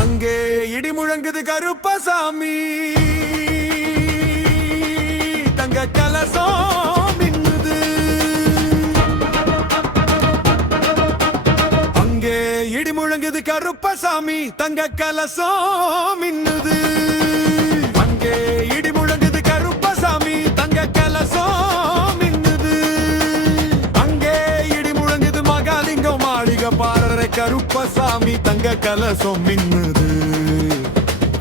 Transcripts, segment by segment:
அங்கே இடி முழங்குது கருப்பசாமி, தங்க கலசம் மின்னுது. அங்கே இடி முழங்குது கருப்பசாமி, தங்க கலசம் மின்னுது. அங்கே இடி முழங்குது கருப்பசாமி, தங்க கலசம் மின்னுது. அங்கே இடி முழங்குது மகாலிங்கம் மாளிகை பாரரை கருப்பசாமி, தங்க கலசம் மின்னுது.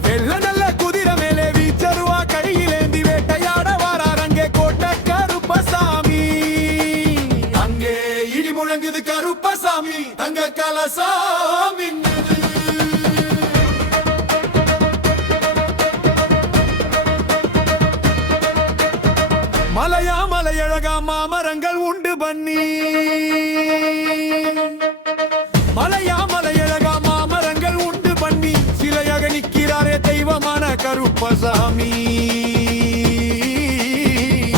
வெள்ள நல்ல குதிரை மேலே வீச்சருவா கையிலேந்தி வேட்டையாட வாரார் அங்கே கோட்டை கருப்பசாமி. அங்கே இடி முழங்குது கருப்பசாமி, தங்க கலசம் மின்னுது. மலையா மலையழகா மாமரங்கள் உண்டு பண்ணி, மலையா மலையழகா மாமரங்கள் உண்டு பண்ணி சிலையாக நிற்கிறாரே தெய்வமான கருப்பசாமி.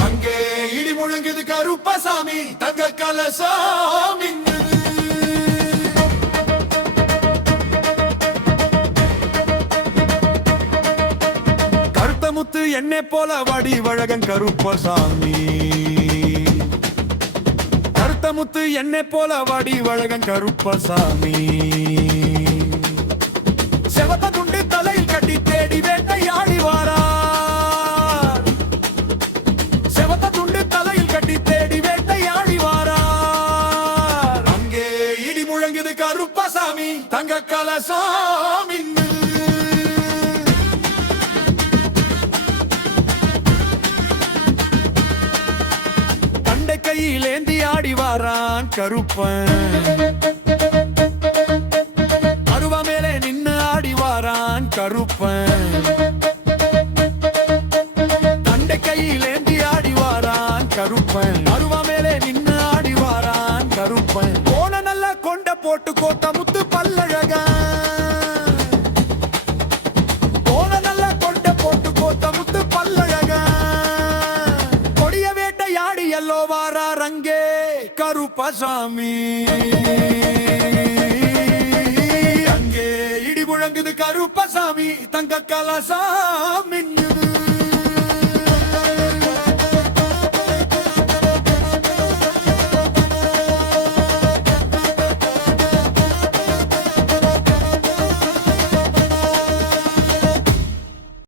அங்கே இடி முழங்குது கருப்பசாமி, தங்க கலசம் மின்னுது. கருத்தமுத்து என்னை போல வடிவழகன் கருப்பசாமி. கருத்தமுத்து என்னை போல வடிவழகன் கருப்பசாமி. செவத்த துண்டு தலையில் கட்டி தேடி வேட்டையாடி வாரார். செவத்த துண்டு தலையில் கட்டி தேடி வேட்டையாடி வாரார். அங்கே இடி முழங்குது கருப்பசாமி, தங்க கலசம் மின்னுது. கையிலேந்தி ஆடி வாரான் கருப்பன். அருவா மேலே நின்னு ஆடி வாரான் கருப்பன். தண்டை கையிலேந்தி ஆடி வாரான் கருப்பன். அருவா மேலே நின்னு ஆடி வாரான் கருப்பன். போன நல்ல கொண்ட போட்டு கோட்ட முத்து பல்லழகா. போன நல்ல கொண்ட போட்டு கோட்ட முத்து பல்லழகா. கொடிய வேட்டையாடி எல்லோ வாரார் அங்கே கருப்பசாமி. அங்கே இடி முழங்குது கருப்பசாமி, தங்க கலசம் மின்னுது.